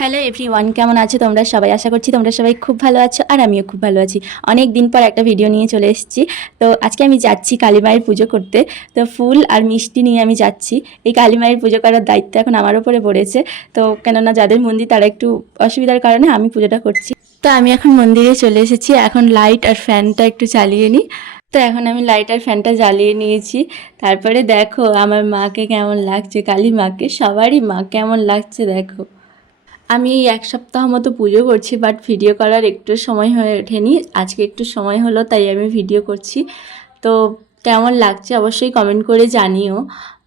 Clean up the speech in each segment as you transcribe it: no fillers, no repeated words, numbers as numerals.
Hello everyone, কেমন আছো তোমরা সবাই? আশা করছি তোমরা সবাই খুব ভালো আছো আর আমিও খুব ভালো আছি। অনেক দিন পর একটা ভিডিও নিয়ে চলে এসেছি। তো আজকে আমি যাচ্ছি কালী মায়ের পুজো করতে। তো ফুল আর মিষ্টি নিয়ে আমি যাচ্ছি। এই কালী মায়ের পুজো করার দায়িত্ব এখন আমার উপরে পড়েছে। তো কেননা যাদের মন্দির তারা একটু অসুবিধার কারণে আমি পুজোটা করছি। তো আমি এখন মন্দিরে চলে এসেছি। এখন লাইট আর ফ্যানটা একটু চালিয়ে নিই। তো এখন আমি লাইট আর ফ্যানটা জ্বালিয়ে নিয়েছি। তারপরে দেখো আমার মাকে কেমন লাগছে, কালী মাকে, সবারই মা কেমন লাগছে দেখো। আমি এই এক সপ্তাহ মতো পুজো করছি, বাট ভিডিও করার একটু সময় হয়ে ওঠেনি। আজকে একটু সময় হলো তাই আমি ভিডিও করছি। তো কেমন লাগছে অবশ্যই কমেন্ট করে জানিও।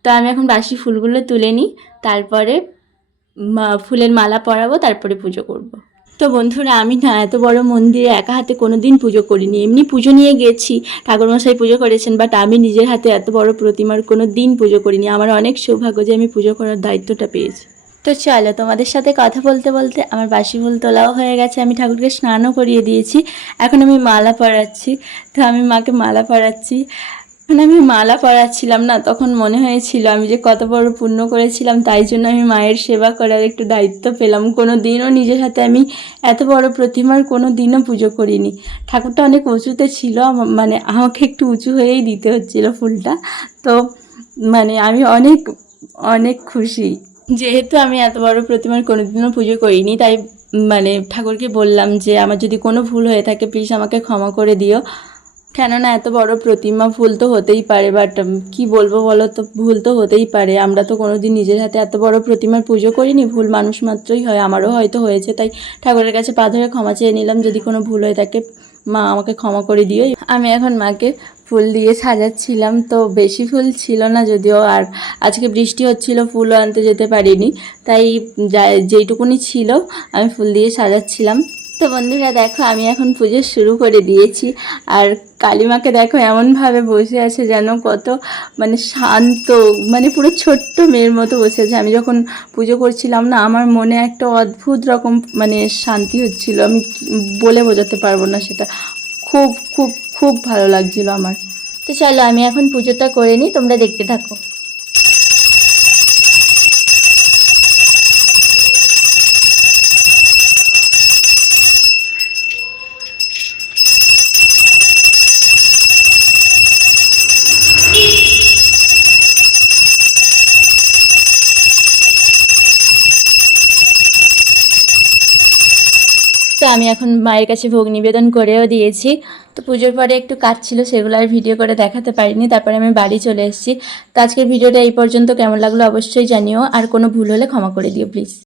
তো আমি এখন বাসি ফুলগুলো তুলে নিই, তারপরে ফুলের মালা পরাবো, তারপরে পুজো করব। তো বন্ধুরা, আমি না এত বড় মন্দিরে একা হাতে কোনো দিন পুজো করিনি। এমনি পুজো নিয়ে গেছি, ঠাকুরমশাই পুজো করেছেন, বাট আমি নিজের হাতে এত বড় প্রতিমার কোনো দিন পুজো করিনি। আমার অনেক সৌভাগ্য যে আমি পুজো করার দায়িত্বটা পেয়েছি। তো চলো, তোমাদের সাথে কথা বলতে বলতে আমার বাসি ফুল তোলাও হয়ে গেছে। আমি ঠাকুরকে স্নানও করিয়ে দিয়েছি। এখন আমি মালা পরাচ্ছি। তো আমি মাকে মালা পরাচ্ছি। এখন আমি মালা পরাচ্ছিলাম না, তখন মনে হয়েছিল আমি যে কত বড় পুণ্য করেছিলাম, তাই জন্য আমি মায়ের সেবা করার একটু দায়িত্ব পেলাম। কোনো দিনও নিজের হাতে আমি এত বড় প্রতিমার কোনো দিনও পুজো করিনি। ঠাকুরটা অনেক উঁচুতে ছিল, মানে আমাকে একটু উঁচু হয়েই দিতে হচ্ছিল ফুলটা। তো মানে আমি অনেক অনেক খুশি। যেহেতু আমি এত বড় প্রতিমার কোনোদিনও পুজো করিনি, তাই মানে ঠাকুরকে বললাম যে আমার যদি কোনো ভুল হয়ে থাকে প্লিজ আমাকে ক্ষমা করে দিও। কেননা এত বড় প্রতিমা, ভুল তো হতেই পারে, বাট কি বলবো বলো তো, ভুল তো হতেই পারে। আমরা তো কোনোদিন নিজের হাতে এত বড় প্রতিমার পুজো করিনি, ভুল মানুষ মাত্রই হয়, আমারও হয়তো হয়েছে। তাই ঠাকুরের কাছে পা ধরে ক্ষমা চেয়ে নিলাম, যদি কোনো ভুল হয়ে থাকে মা আমাকে ক্ষমা করে দিও। আমি এখন মাকে ফুল দিয়ে সাজাচ্ছিলাম। তো বেশি ফুল ছিল না যদিও, আর আজকে বৃষ্টি হচ্ছিল, ফুলও আনতে যেতে পারিনি, তাই যেইটুকুনি ছিল আমি ফুল দিয়ে সাজাচ্ছিলাম। তো বন্ধুরা দেখো, আমি এখন পুজো শুরু করে দিয়েছি। আর কালীমাকে দেখো এমনভাবে বসে আছে যেন কত মানে শান্ত, মানে পুরো ছোট্ট মেয়ের মতো বসে আছে। আমি যখন পুজো করছিলাম না, আমার মনে একটা অদ্ভুত রকম মানে শান্তি হচ্ছিল, আমি বলে বোঝাতে পারবো না সেটা। খুব খুব খুব ভালো লাগছিল আমার। তো চলো আমি এখন পুজোটা করে নিই, তোমরা দেখতে থাকো। তো আমি এখন মায়ের কাছে ভোগ নিবেদন করেও দিয়েছি। তো পুজোর পরে একটু কাজ ছিল, সেগুলো আর ভিডিও করে দেখাতে পারিনি। তারপরে আমি বাড়ি চলে এসেছি। তো আজকের ভিডিওটা এই পর্যন্ত। কেমন লাগলো অবশ্যই জানিও, আর কোনো ভুল হলে ক্ষমা করে দিও প্লিজ।